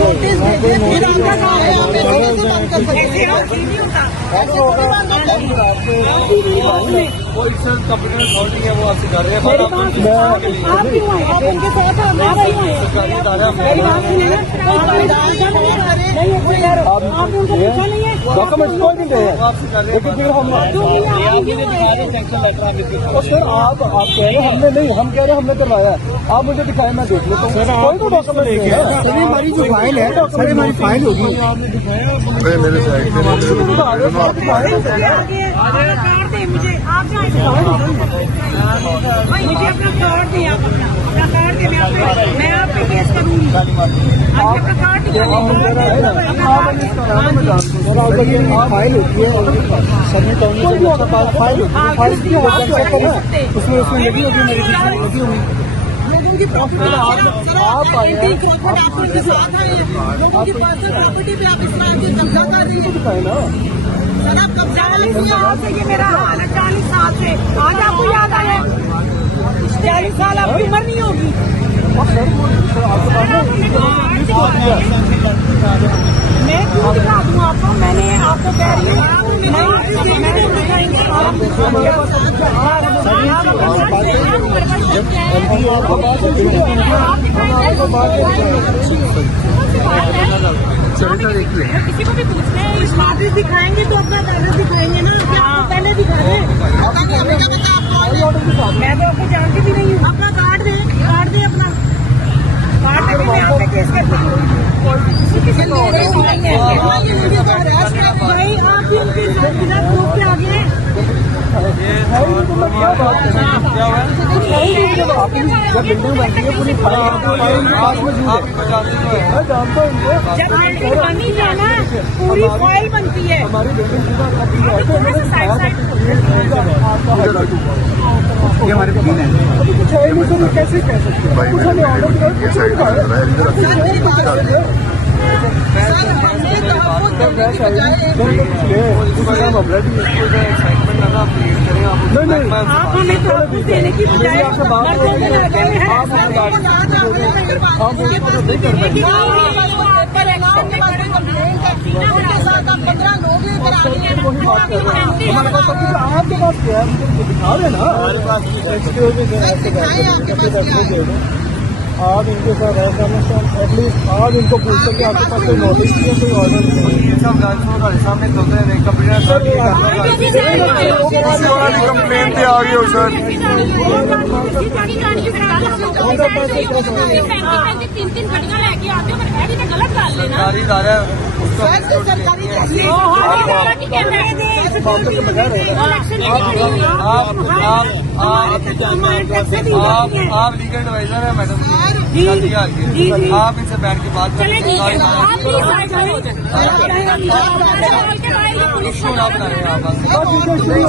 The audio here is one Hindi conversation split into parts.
नोटिस भेजे फिर आपका काम है, आप ऐसे कैसे बंद कर सकते हैं? ऐसे थोड़ी बंद कर सकते हैं। कोई सर कंपनी अथॉरिटी है वो आपसे कर रहे हैं। आप उनके साथ सरकारी इदारे हम आपने उनको पूछा नहीं है? डॉक्यूमेंट कोई नहीं दे आपसे कर रहे हैं। लेकिन फिर हम सर आप कह रहे हैं हमने नहीं, हम कह रहे हैं हमने करवाया है, आप मुझे दिखाएं मैं देख लेता हूँ। कोई तो डॉक्यूमेंट लेके हमारी जो फाइल है डॉक्यूमेंट हमारी फाइल होगी मेरे साइड मुझे आप मुझे अपना कार्ड दें, आप अपना कार्ड दें, मैं आप पे केस करूँगी। अपना कार्ड फाइल होती है सबमिट होने के बाद फाइल फाइल की उसमें लगी होगी मेरी लगी होगी लोगों की प्रॉपर्टी आप उनके साथ आए हैं, लोगों की पर्सनल प्रॉपर्टी पे आप इस तरह की कब्जा कर रही है। सर आप कब्जा से ये मेरा हाल है 40 साल से, आज आपको याद आया? 40 साल आपकी उम्र नहीं होगी। मैं क्यों दिखा दूँ आपको? मैंने आपको कह रही हूँ किसी को भी पूछते हैं कागज दिखाएंगे तो अपना कागज दिखाएंगे ना, आपको पहले दिखा रहे हैं। मैं तो आपको जानती भी नहीं हूँ। अपना कार्ड दे अपना कार्ड दे, मैं आप पे केस करती हूँ। भाई आप भी उनके बिना प्रूफ के आगे हैं। बिल्डिंग बनती है पूरी जब बिल्डिंग बनी जाना पूरी फाइल बनती है। हमारी बिल्डिंग ये हमारे वकील हैं। अभी कुछ है नहीं सर, कैसे कह सकते हैं? कुछ हमें ऑर्डर आप हमें तहफ़्फ़ुज़ देने की बजाय हमारे पास आपके पास क्या है? मुझे दिखा रहे ना हमारे पास आप इनके साथ ऐसा एटलीस्ट आप इनको पूछ सकते आपके पास कोई नोटिस नहीं है, कोई ऑर्डर नहीं है। सामने कंप्लेन पे आ गई हो सर। सरकारी इदारा सरकारी आप लीगल एडवाइजर है मैडम जी, आप इनसे बैठ के बात करें।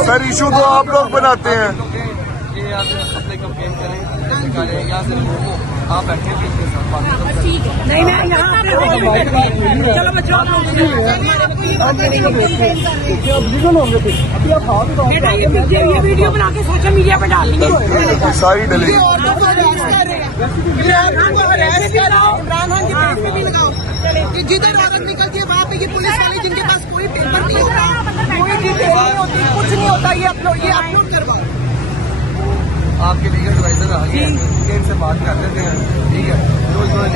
सर इशू तो आप लोग बनाते हैं। ये यहाँ से अपने कंप्लेन करें, यहाँ से आप बैठे नहीं मैं यहाँ चलो बच्चों लीगल होंगे फिर अभी आप ये वीडियो बना के सोशल मीडिया पे डालेंगे, सारी डलेगी। इमरान खान के पेज पे भी लगाओ कि जिधर औरत निकलती है वहाँ पे ये पुलिस वाले जिनके पास कोई पेपर नहीं होता, कोई डिटेल नहीं होती, कुछ नहीं होता, ये अपलोड करवाओ। आपके लीगल एडवाइजर आ गए इनसे बात कर लेते हैं, ठीक है?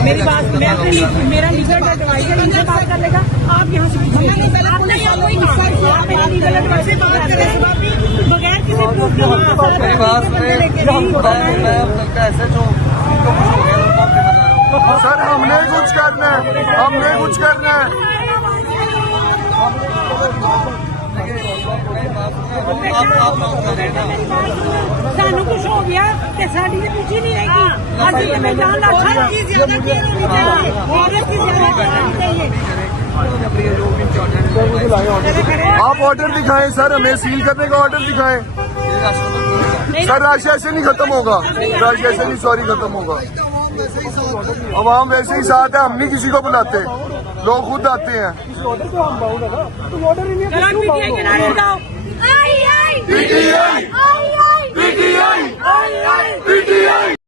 मेरी बात मेरा लीगल एडवाइजर इनसे बात कर लेगा, आप यहाँ से बगैर किसी प्रूफ के मेरी बात सर हमने कुछ करना है, हमने कुछ करना है। सानू कुछ हो गया तो साड़ी से पूछी नहीं रहेगी। आप ऑर्डर दिखाएं सर, हमें सील करने का ऑर्डर दिखाएं। सर राशि ऐसे नहीं खत्म होगा, राशि ऐसे नहीं सॉरी खत्म होगा। अवाम वैसे ही साथ है, हम नहीं किसी को बुलाते, लोग खुद आते हैं। ऑर्डर तो हम बाउंड है ना, तो ऑर्डर ही नहीं है।